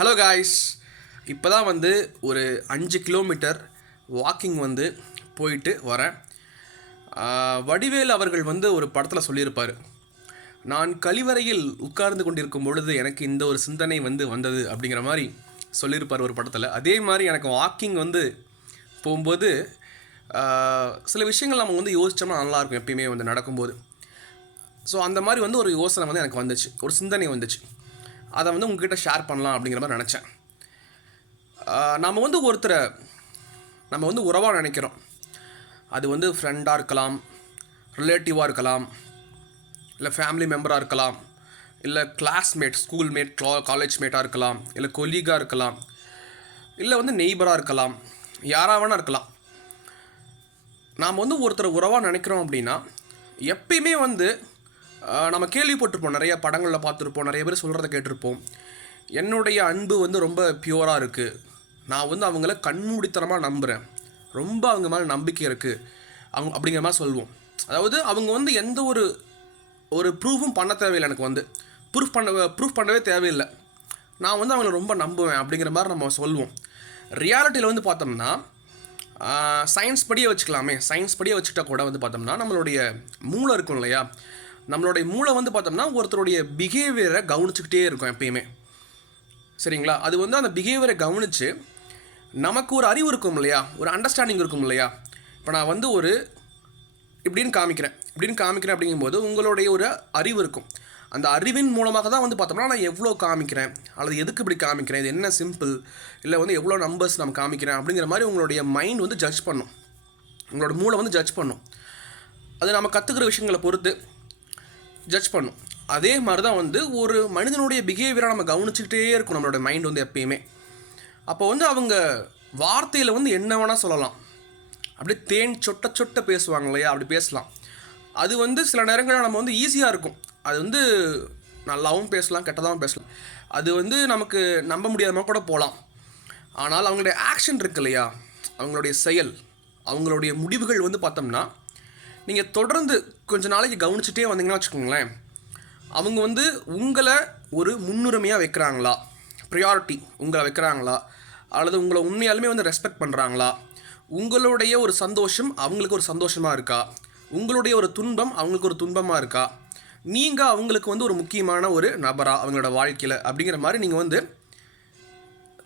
Hello guys, இப்போ தான் வந்து ஒரு 5 கிலோமீட்டர் வாக்கிங் வந்து போயிட்டு வரேன். வடிவேல் அவர்கள் வந்து ஒரு படத்தில் சொல்லியிருப்பார், நான் கழிவறையில் உட்கார்ந்து கொண்டிருக்கும் பொழுது எனக்கு இந்த ஒரு சிந்தனை வந்து வந்தது அப்படிங்கிற மாதிரி சொல்லியிருப்பார் ஒரு படத்தில். அதே மாதிரி எனக்கு வாக்கிங் வந்து போகும்போது சில விஷயங்கள் நம்ம வந்து யோசித்தோம்னா நல்லாயிருக்கும் எப்பயுமே வந்து நடக்கும்போது. ஸோ அந்த மாதிரி வந்து ஒரு யோசனை வந்து எனக்கு வந்துச்சு, ஒரு சிந்தனை வந்துச்சு. அதை வந்து உங்ககிட்ட ஷேர் பண்ணலாம் அப்படிங்கிற மாதிரி நினச்சேன். நம்ம வந்து ஒருத்தரை நம்ம வந்து உறவாக நினைக்கிறோம். அது வந்து ஃப்ரெண்டாக இருக்கலாம், ரிலேட்டிவாக இருக்கலாம், இல்லை ஃபேமிலி மெம்பராக இருக்கலாம், இல்லை கிளாஸ்மேட், ஸ்கூல் மேட், காலேஜ் மேட்டாக இருக்கலாம், இல்லை கொலீகாக இருக்கலாம், இல்லை வந்து நெய்பராக இருக்கலாம், யாராக வேணா இருக்கலாம். நாம் வந்து ஒருத்தரை உறவாக நினைக்கிறோம் அப்படின்னா எப்பயுமே வந்து நம்ம கேள்விப்பட்டிருப்போம், நிறைய படங்களில் பார்த்துருப்போம், நிறைய பேர் சொல்கிறத கேட்டிருப்போம். என்னுடைய அன்பு வந்து ரொம்ப பியூராக இருக்குது, நான் வந்து அவங்கள கண்மூடித்தனமாக நம்புகிறேன், ரொம்ப அவங்க மேலே நம்பிக்கை இருக்குது அப்படிங்கிற மாதிரி சொல்லுவோம். அதாவது அவங்க வந்து எந்த ஒரு ப்ரூஃபும் பண்ண தேவையில்லை, எனக்கு வந்து ப்ரூஃப் பண்ணவே தேவையில்லை, நான் வந்து அவங்கள ரொம்ப நம்புவேன் அப்படிங்கிற மாதிரி நம்ம சொல்லுவோம். ரியாலிட்டியில் வந்து பார்த்தோம்னா சயின்ஸ் படியே வச்சுக்கலாமே, சயின்ஸ் படியே வச்சுக்கிட்டா கூட வந்து பார்த்தோம்னா நம்மளுடைய மூளை இருக்கும் இல்லையா, நம்மளுடைய மூளை வந்து பார்த்தோம்னா ஒருத்தருடைய பிஹேவியரை கவனிச்சுக்கிட்டே இருக்கும் எப்பயுமே. சரிங்களா? அது வந்து அந்த பிஹேவியரை கவனித்து நமக்கு ஒரு அறிவு இருக்கும் இல்லையா, ஒரு அண்டர்ஸ்டாண்டிங் இருக்கும் இல்லையா. இப்போ நான் வந்து இப்படின்னு காமிக்கிறேன் அப்படிங்கும்போது உங்களுடைய ஒரு அறிவு இருக்கும். அந்த அறிவின் மூலமாக தான் வந்து பார்த்தோம்னா நான் எவ்வளோ காமிக்கிறேன், அல்லது எதுக்கு இப்படி காமிக்கிறேன், இது என்ன சிம்பிள், இல்லை வந்து எவ்வளோ நம்பர்ஸ் நம்ம காமிக்கிறேன் அப்படிங்கிற மாதிரி உங்களுடைய மைண்ட் வந்து ஜட்ஜ் பண்ணும், உங்களோட மூளை வந்து ஜட்ஜ் பண்ணும். அது நம்ம கற்றுக்கிற விஷயங்களை பொறுத்து ஜட்ஜ் பண்ணும். அதே மாதிரி தான் வந்து ஒரு மனிதனுடைய பிஹேவியரை நம்ம கவனிச்சுக்கிட்டே இருக்கும் நம்மளோட மைண்ட் வந்து எப்பயுமே. அப்போ வந்து அவங்க வார்த்தையில் வந்து என்ன வேணால் சொல்லலாம், அப்படியே தேன் சொட்ட சொட்ட பேசுவாங்க இல்லையா, அப்படி பேசலாம். அது வந்து சில நேரங்களில் நம்ம வந்து ஈஸியாக இருக்கும், அது வந்து நல்லாவும் பேசலாம், கெட்டதாகவும் பேசலாம், அது வந்து நமக்கு நம்ப முடியாமல் கூட போகலாம். ஆனால் அவங்களுடைய ஆக்ஷன் இருக்கு இல்லையா, அவங்களுடைய செயல், அவங்களுடைய முடிவுகள் வந்து பார்த்தோம்னா நீங்கள் தொடர்ந்து கொஞ்ச நாளைக்கு கவனிச்சுட்டே வந்தீங்கன்னா வச்சுக்கோங்களேன், அவங்க வந்து உங்களை ஒரு முன்னுரிமையாக வைக்கிறாங்களா, ப்ரியாரிட்டி உங்களை வைக்கிறாங்களா, அல்லது உங்களை உண்மையாலுமே வந்து ரெஸ்பெக்ட் பண்ணுறாங்களா, உங்களுடைய ஒரு சந்தோஷம் அவங்களுக்கு ஒரு சந்தோஷமாக இருக்கா, உங்களுடைய ஒரு துன்பம் அவங்களுக்கு ஒரு துன்பமாக இருக்கா, நீங்கள் அவங்களுக்கு வந்து ஒரு முக்கியமான ஒரு நபரா அவங்களோட வாழ்க்கையில் அப்படிங்கிற மாதிரி நீங்கள் வந்து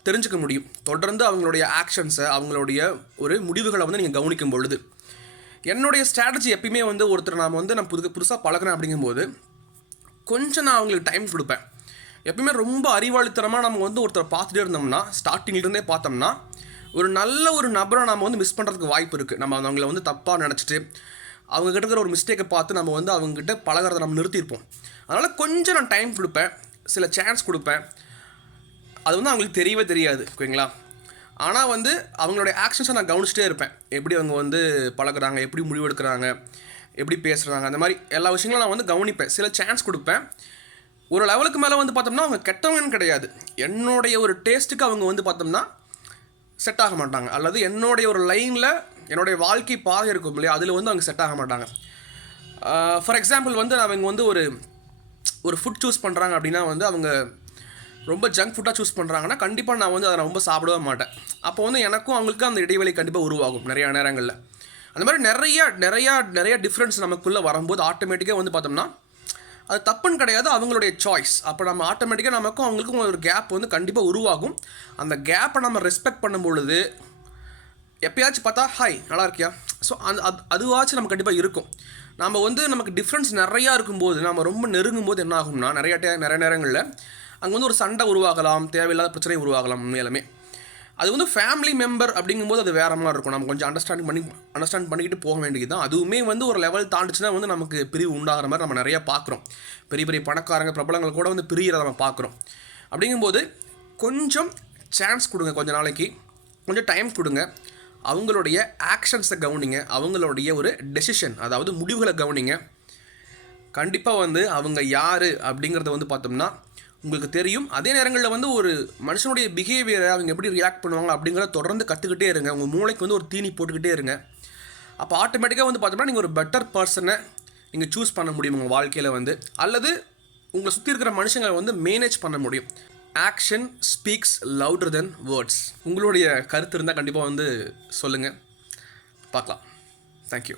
தெரிஞ்சுக்க முடியும். தொடர்ந்து அவங்களுடைய ஆக்ஷன்ஸை, அவங்களுடைய ஒரு முடிவுகளை வந்து நீங்கள் கவனிக்கும் பொழுது. என்னுடைய ஸ்ட்ராட்டஜி எப்பயுமே வந்து ஒருத்தர் நான் புதுசாக பழகிறேன் அப்படிங்கும்போது கொஞ்சம் நான் அவங்களுக்கு டைம் கொடுப்பேன். எப்பயுமே ரொம்ப அறிவாளித்தனமாக நம்ம வந்து ஒருத்தரை பார்த்துட்டே இருந்தோம்னா, ஸ்டார்டிங்லேருந்தே பார்த்தோம்னா ஒரு நல்ல ஒரு நபரை நம்ம வந்து மிஸ் பண்ணுறதுக்கு வாய்ப்பு இருக்குது. நம்ம அவங்கள வந்து தப்பாக நினச்சிட்டு அவங்ககிட்ட இருக்கிற ஒரு மிஸ்டேக்கை பார்த்து நம்ம வந்து அவங்ககிட்ட பழகிறத நம்ம நிறுத்தியிருப்போம். அதனால் கொஞ்சம் நான் டைம் கொடுப்பேன், சில சான்ஸ் கொடுப்பேன். அது வந்து அவங்களுக்கு தெரியவே தெரியாது, ஓகேங்களா. ஆனால் வந்து அவங்களுடைய ஆக்ஷன்ஸை நான் கவனிச்சிட்டே இருப்பேன், எப்படி அவங்க வந்து பழகுறாங்க, எப்படி முடிவெடுக்கிறாங்க, எப்படி பேசுகிறாங்க, அந்த மாதிரி எல்லா விஷயங்களும் நான் வந்து கவனிப்பேன், சில சான்ஸ் கொடுப்பேன். ஒரு லெவலுக்கு மேலே வந்து பார்த்தோம்னா அவங்க கெட்டவங்கன்னு கிடையாது, என்னுடைய ஒரு டேஸ்ட்டுக்கு அவங்க வந்து பார்த்தோம்னா செட் ஆக மாட்டாங்க, அல்லது என்னுடைய ஒரு லைனில் என்னுடைய வாழ்க்கை பாதை இருக்கும் இல்லையா, அதில் வந்து அவங்க செட் ஆக மாட்டாங்க. ஃபார் எக்ஸாம்பிள் வந்து அவங்க வந்து ஒரு ஃபுட் சூஸ் பண்ணுறாங்க அப்படின்னா வந்து அவங்க ரொம்ப ஜங்க் ஃபுட்டாக சூஸ் பண்ணுறாங்கன்னா கண்டிப்பாக நான் வந்து அதை ரொம்ப சாப்பிடவே மாட்டேன். அப்போ வந்து எனக்கும் அவங்களுக்கும் அந்த இடைவெளி கண்டிப்பாக உருவாகும் நிறையா நேரங்களில். அந்த மாதிரி நிறையா டிஃப்ரென்ஸ் நமக்குள்ளே வரும்போது ஆட்டோமேட்டிக்காக வந்து பார்த்தோம்னா அது தப்புன்னு கிடையாது, அவங்களுடைய சாய்ஸ். அப்போ நம்ம ஆட்டோமேட்டிக்காக நமக்கும் அவங்களுக்கும் ஒரு கேப் வந்து கண்டிப்பாக உருவாகும். அந்த கேப்பை நம்ம ரெஸ்பெக்ட் பண்ணும் பொழுது எப்பயாச்சும் பார்த்தா ஹாய் நல்லா இருக்கியா, ஸோ அதுவாச்சும் நம்ம கண்டிப்பாக இருக்கும். நம்ம வந்து நமக்கு டிஃப்ரென்ஸ் நிறையா இருக்கும்போது நம்ம ரொம்ப நெருங்கும் போது என்ன ஆகும்னா நிறைய நேரங்களில் அங்கே வந்து ஒரு சண்டை உருவாகலாம், தேவையில்லாத பிரச்சனை உருவாகலாம். உண்மையிலுமே அது வந்து ஃபேமிலி மெம்பர் அப்படிங்கும்போது அது வேறு மாதிரி இருக்கும், நம்ம கொஞ்சம் அண்டர்ஸ்டாண்ட் பண்ணிக்கிட்டு போக வேண்டியது தான். அதுவுமே வந்து ஒரு லெவல் தாண்டிச்சுன்னா வந்து நமக்கு பிரிவு உண்டாகிற மாதிரி நம்ம நிறையா பார்க்குறோம். பெரிய பெரிய பணக்காரங்க, பிரபலங்கள் கூட வந்து பிரிகிறத நம்ம பார்க்குறோம். அப்படிங்கும்போது கொஞ்சம் சான்ஸ் கொடுங்க, கொஞ்சம் நாளைக்கு கொஞ்சம் டைம் கொடுங்க, அவங்களுடைய ஆக்ஷன்ஸை கவனிங்க, அவங்களுடைய ஒரு டெசிஷன், அதாவது முடிவுகளை கவனிங்க. கண்டிப்பாக வந்து அவங்க யார் அப்படிங்கிறத வந்து பார்த்தோம்னா உங்களுக்கு தெரியும். அதே நேரங்களில் வந்து ஒரு மனுஷனுடைய பிஹேவியரை அவங்க எப்படி ரியாக்ட் பண்ணுவாங்க அப்படிங்கிறத தொடர்ந்து கற்றுக்கிட்டே இருங்க, உங்கள் மூளைக்கு வந்து ஒரு தீனி போட்டுக்கிட்டே இருங்க. அப்போ ஆட்டோமேட்டிக்காக வந்து பார்த்தோம்னா நீங்கள் ஒரு பெட்டர் பர்சனை நீங்கள் சூஸ் பண்ண முடியும் உங்கள் வாழ்க்கையில் வந்து, அல்லது உங்களை சுற்றி இருக்கிற மனுஷங்களை வந்து மேனேஜ் பண்ண முடியும். ஆக்ஷன் ஸ்பீக்ஸ் லவுடர் தென் வேர்ட்ஸ். உங்களுடைய கருத்து இருந்தால் கண்டிப்பாக வந்து சொல்லுங்கள், பார்க்கலாம். தேங்க்யூ.